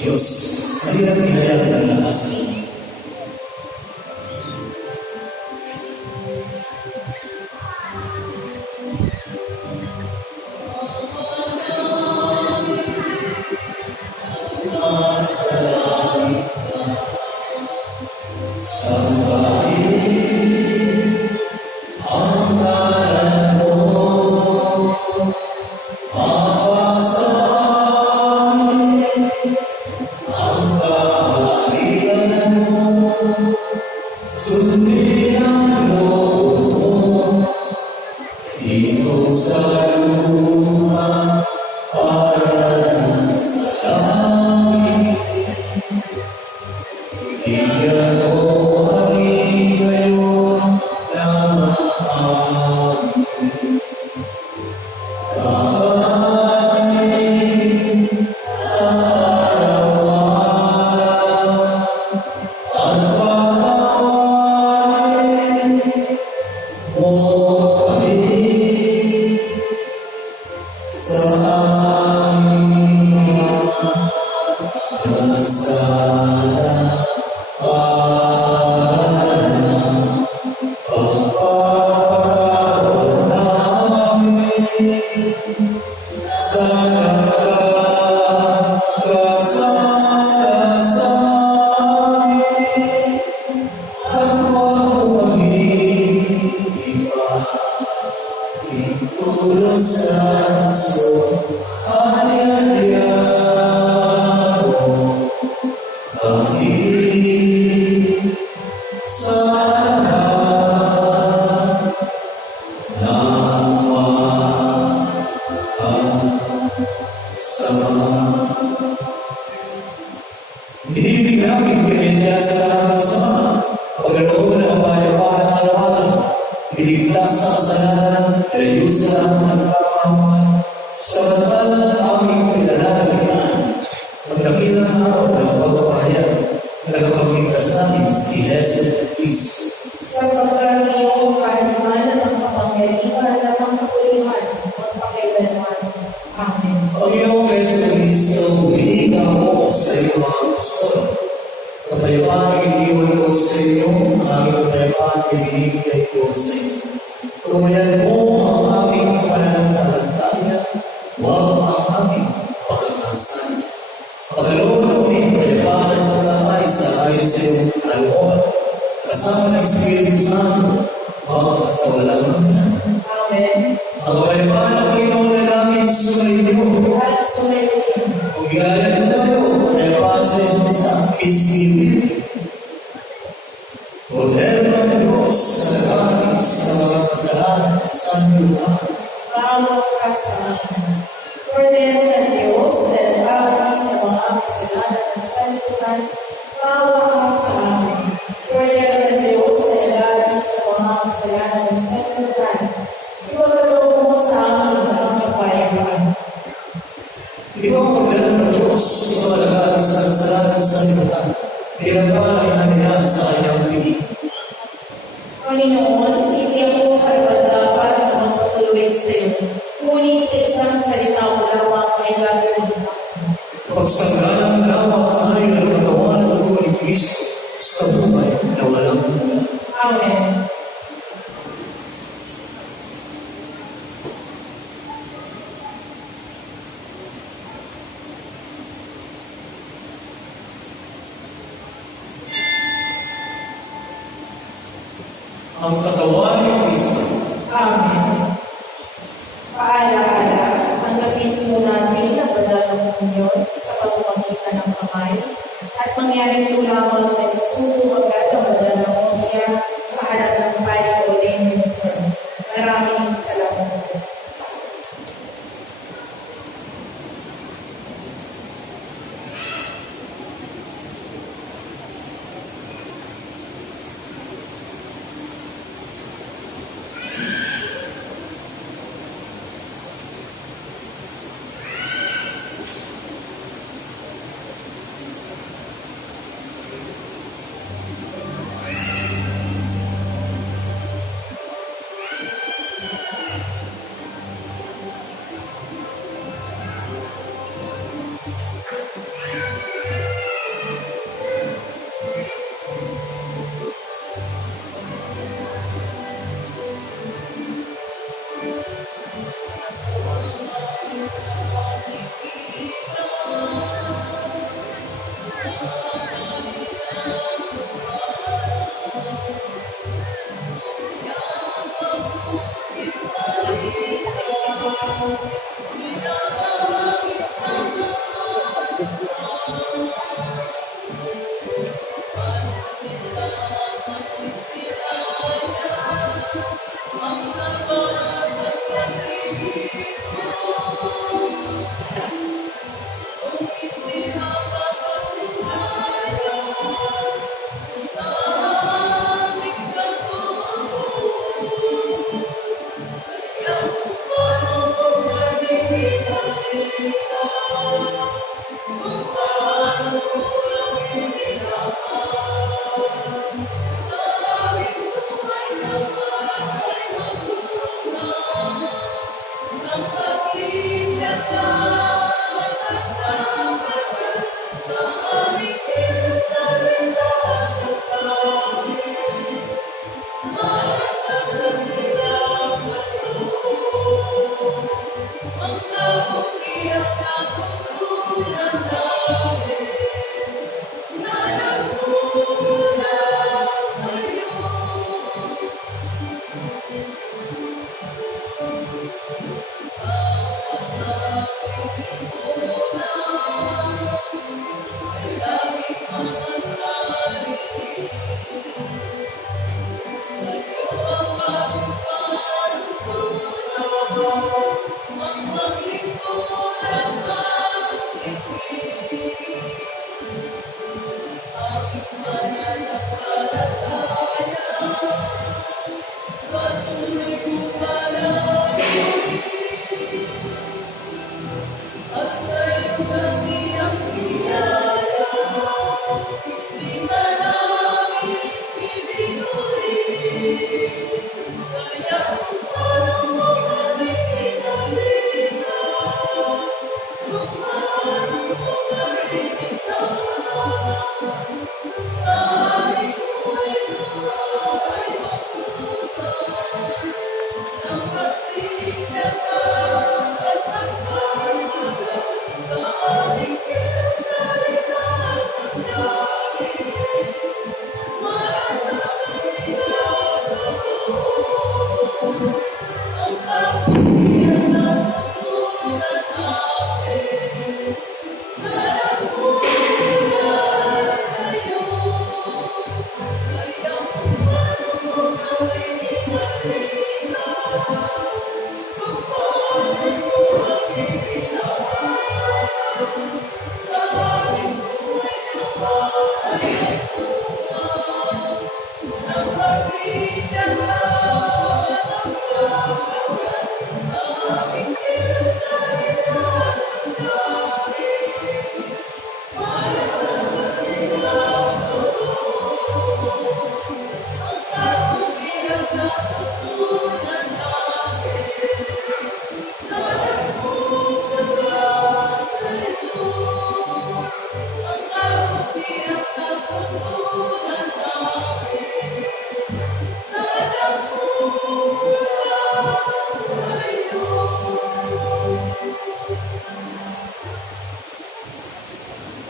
Diyos, mahirap ihayag ng lakas niyo. Hinihiling namin pinedya sa lahat ng sama, pagkaloob ng kapayapaan araw-araw, iligtas sa kasalanan, ilayo sa lahat ng kapamahan, sa bantal ng aming pinalalagaan, magdakilang araw ng pagpapahayag, nagpapagligtas natin si Jesus Cristo. Sa pagkaraniwang kahalimanan ng kapangyarihan at ang kapulihan, magpakailanman. Amen. Panginoong Jesus Cristo, humihinga ako sa iyo mga gusto. Kapayapaan ang iniiwan ko sa inyo, ang aming kapayapaan ang binibigay ko sa inyo. Tumayan mo ang aming pananampalataya, huwag ang aming pag-akasan. Pagkaloob ng aming kapayapaan at pag-akay sa ayon sa iyong kalooban, kasama ng Espiritu Santo, magpasawalang hanggan. Amen. Ang kapayapaan ng Panginoon na namin sumainyo. At sumayin. Kung gilayan mo tayo, kapayapaan sa Diyos na Espiritu. Poder ng Diyos na nagkakis sa mga kasalanan sa lupa. Maamot ka sa akin. Kordero ng Diyos na nagkakis sa mga kasalanan at sanlibutan, maawa ka sa akin. Kordero ng Diyos na nagkakis sa mga kasalanan at sanlibutan, ipagkaloob mo sa akin ang kapayapaan. Ikaw ang poder ng Diyos na nagkakis sa kasalanan sa lupa. Pinagpalay na niya sa kanyang pinig. Panginoon, hindi ako karapat-dapat na magpatuloy sa iyo. Ngunit sa isang salita mo lamang ay gagawin ako. Pagsanggalang lamang tayo ng katawan ng dugo ni Kristo sa buhay na walang hanggan. Amen. Ang katawan ni Kristo. Amen. Paalaala, tanggapin po natin ang banal na komunyon sa pamamagitan ng kamay at mangyaring po lamang na isuko agad ang banal na hostia sa harap ng Padre Ordained Minister. Maraming salamat po.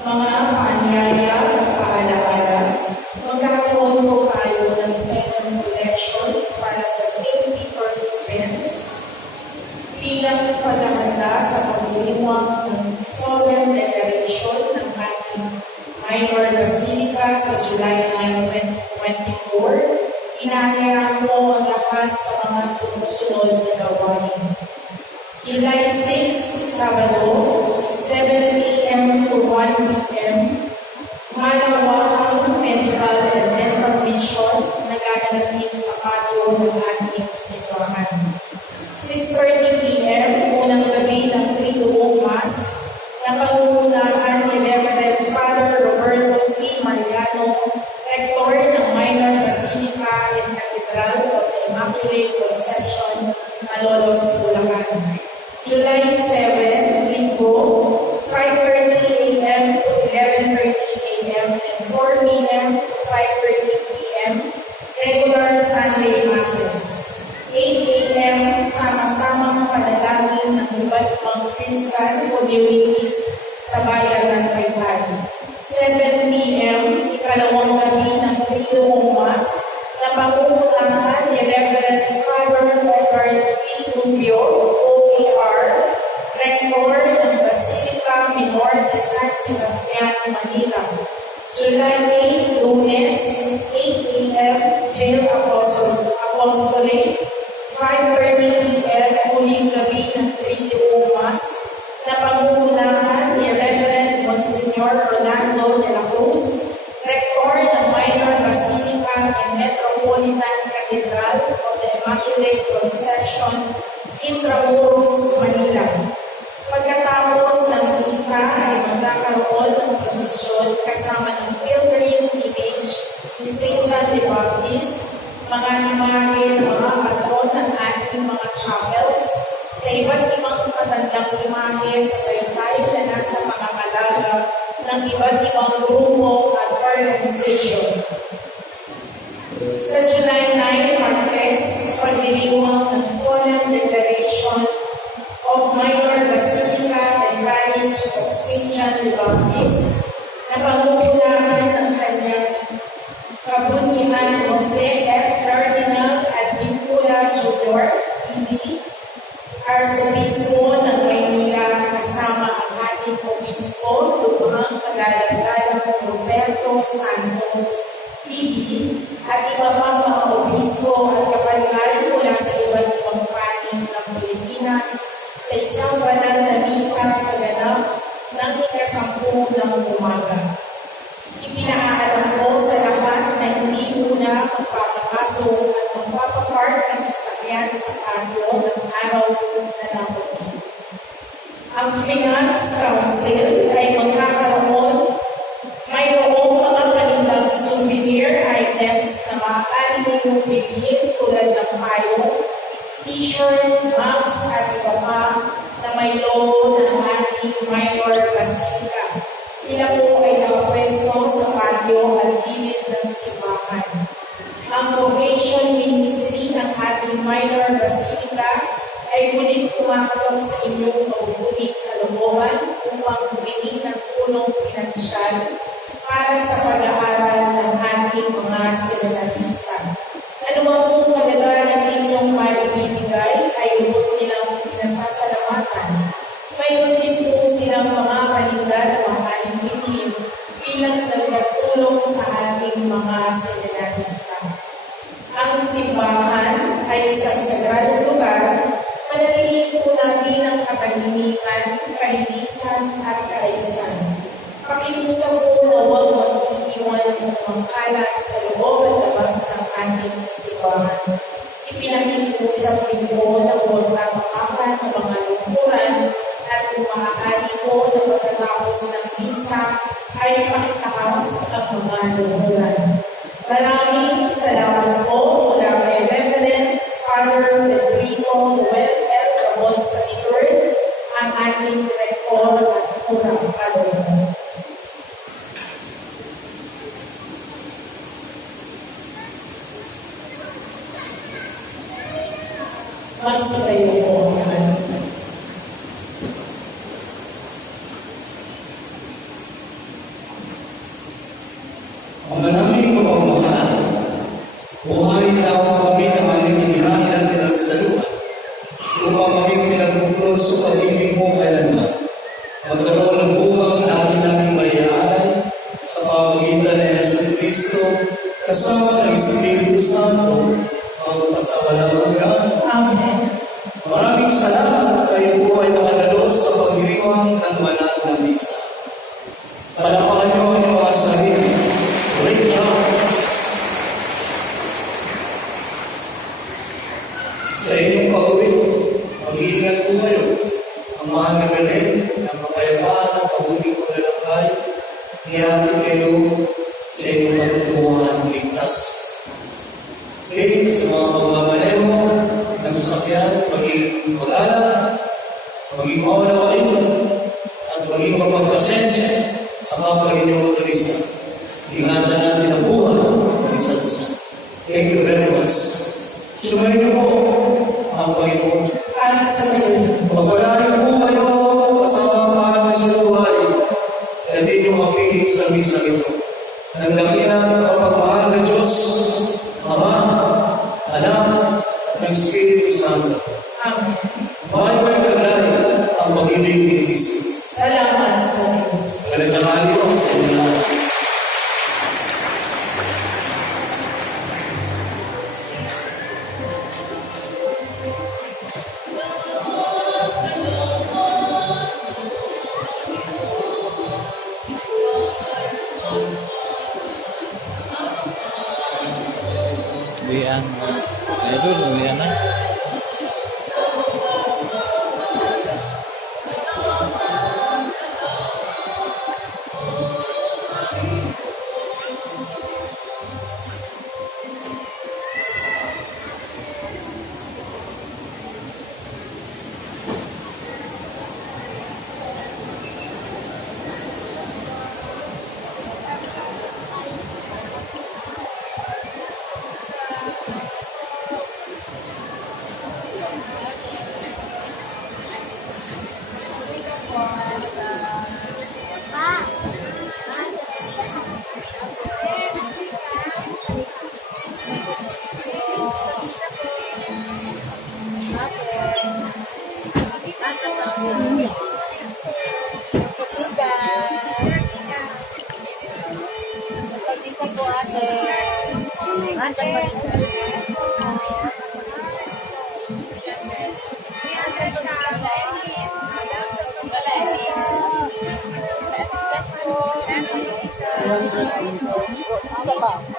Mga paanyaya at paalaala, magkakaroon po tayo ng second collections para sa St. Peter's Benz bilang paghahanda sa pagdiriwang ng solemn declaration ng ating minor basilica sa July 9, 2024. Inahayaan po ang lahat sa mga sumusunod na gawain. July 6, Sabado, 7 p.m. to 1 p.m. Malawakang medical and dental mission na gaganapin sa patio ng ating simbahan. 6:30 p.m. unang gabi ng Triduum Mass na pangungunahan ni Reverend Father Roberto C. Mariano, Rector ng Minor Basilica and Cathedral of the Immaculate Conception, Malolos, Bulacan. July 7, Linggo, 5:30 a.m. to 11:30 a.m. and 4 p.m. to 5:30 p.m. regular Sunday Masses. 8 a.m. sama-samang panalangin ng iba't ibang Christian communities sa bayan ng Taytay. 7 p.m. ikalawang gabi ng Triduum Mass na pangungunahan ni Reverend Father Edward P. Rubio, OAR, Rector ng Basilica Minor de San Sebastian, Manila. July 8, Lunes, 8 a.m. Jail Apostolate, 5:30 p.m. huling gabi ng Triduum Mass na pangungunahan ni Reverend Monsignor Rolando de la Cruz, Rector ng Minor Basilica and Metropolitan Cathedral of the Immaculate Conception, Intramuros, Manila. Pagkatapos ng misa ay magkakaroon ng prosesyon kasama ng pilgrim image ni St. John the Baptist, mga imahe ng mga patron ng ating mga chapels, sa iba't ibang matandang imahe sa Taytay na nasa pangangalaga ng iba't ibang grupo at organization. Sa July 9, Martes, pagdiriwang ng solemn declaration of Minor Basilica and Parish of St. John the Baptist na pangungunahan ng kanyang Kabunyian Jose F. Cardinal Advincula Jr., D.D., Arsobispo ng Maynila kasama ang ating Obispo, Lubhang Kagalang-galang Roberto Santos, P.D., at iba pang mga Obispo at kapaligan mula sa iba't ibang panig ng Pilipinas sa isang banal na misa sa ganap ng ika-10 ng umaga. Ipinaalam ko sa lahat na hindi muna magpapapasok at magpapapark ng sasakyan sa patio ng araw na nabukin. Ang Finance Council ay mayroong mga kanindang souvenir items na maaari ninyong bilhin tulad ng payo, t-shirt, mugs at iba pa na may logo ng ating Minor Basilica. Sila po ay nakapwesto sa patio at gilid ng simbahan. Ang vocation ministry ng ating Minor Basilica ay muling kumakatok sa inyong mabubuting kalooban upang humingi ng tulong pinansyal para sa pag-aaral ng ating mga seminarista. Anumang kalagayan ninyong maibibigay ay lubos nilang pinasasalamatan. Mayroon din po silang mga paninda na maaaring bilhin bilang nagtulong sa ating mga seminarista. Ang simbahan ay isang sagradong lugar, manatilihin po natin ang katahimikan, kalinisan at tumangkalat sa loob at labas ng ating simbahan. Ipinakikiusap din po na huwag tapakan ng mga lungkuran at kung maaari po na pagkatapos ng misa ay pakitaas ang mga lungkuran. Maraming salamat po mula kay Reverend Father Pedrito Noel L. Cabonza III, ang ating rektor at unang padre. Magsigayo po naman. Ang maraming kapamahal, buhay daw kami ng aming inihangin at pinagsaluhan upang kami pinagpupulo sa pag-ibig mo kailanman. Magkaroon ng buwang namin maiaalay sa pamamagitan ni Jesus Cristo kasama ng Espiritu Santo magpasawala hanggan. Amen. Maraming salamat kayo po ay nakadalos sa pagdiriwang ng banal na misa. Palapakan niyo ang inyong mga sarili. Great job! Sa inyong pag-uwi, mag-iingat po kayo. Ang mahal na Belen, ng kapayapaan at pabuting paglalakay, ihatid kayo sa inyong matutunguhan ligtas. Okay, sa mga pagmamaneho ng sasakyan, maging mag-ala, maging maunawain, at maging mapagpasensya sa kapwa ninyong motorista. Ingatan natin ang buhay ng isa't isa. Thank you very much. Sumayin niyo po ang Panginoon. At sa ngayon, Pagpalain po kayo sa mga mahal na sa buhay na hindi niyo mapiling sa misa ito. Ang dakilang kapagmahal na Diyos, Ama, Anak, at ng Espiritu Santo. Amen. May kaglaya ang pag-ibig ni Cristo. Salamat sa Diyos. Kalagakali ko sa inyo lahat. Uwian. Idol, uwian na.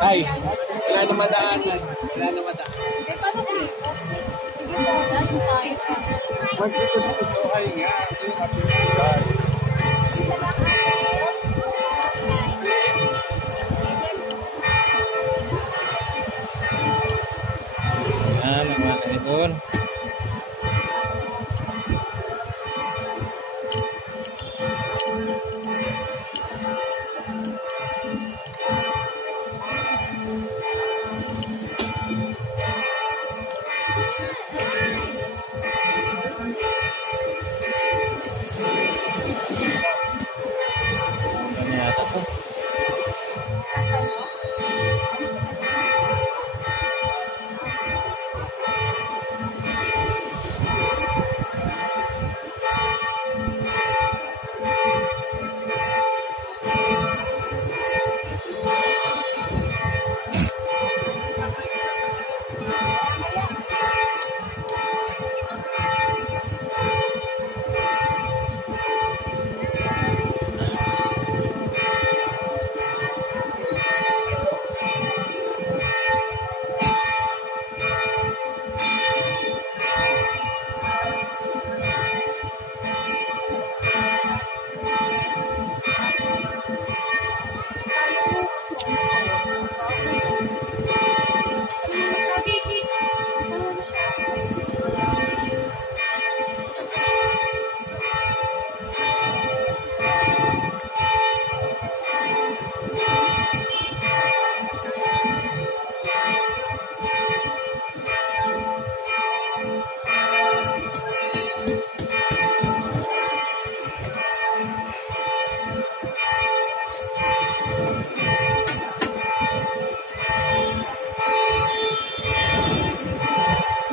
Ay, wala na madaanan. Wala na madaanan. Magdito dito sa ay nga. Yan, ang mga idol.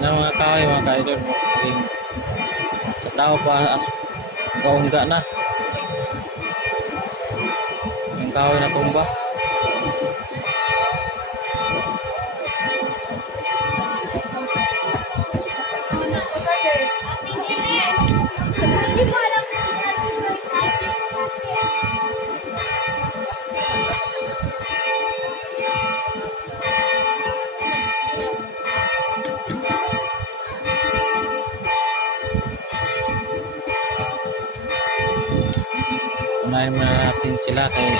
ng mga kahoy mga kaidol. Naging sa tao pa kaungga na. Yung kahoy na tumba. Hindi ko alam kung saan yung kasi. Unahin muna natin sila kay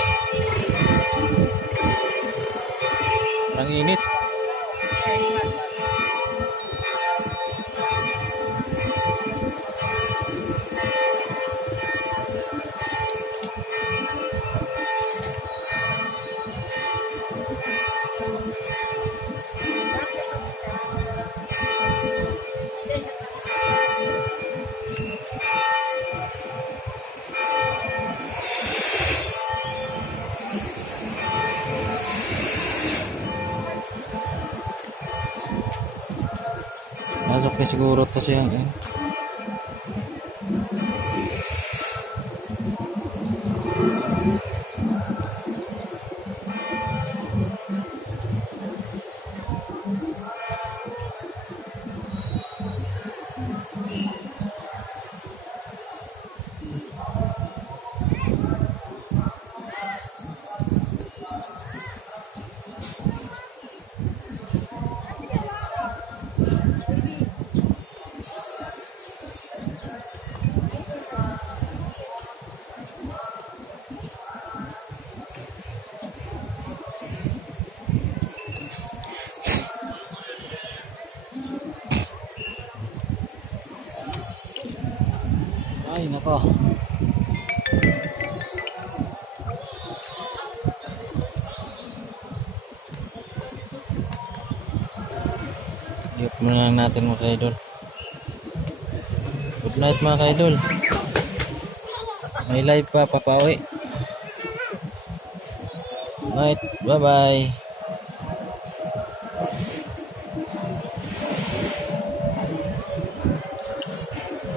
parang init. Masok na siguro to siya. Ay, nako. Diop muna lang natin mga kaidol. Good night mga kaidol. May live pa, papauwi. Night, bye bye.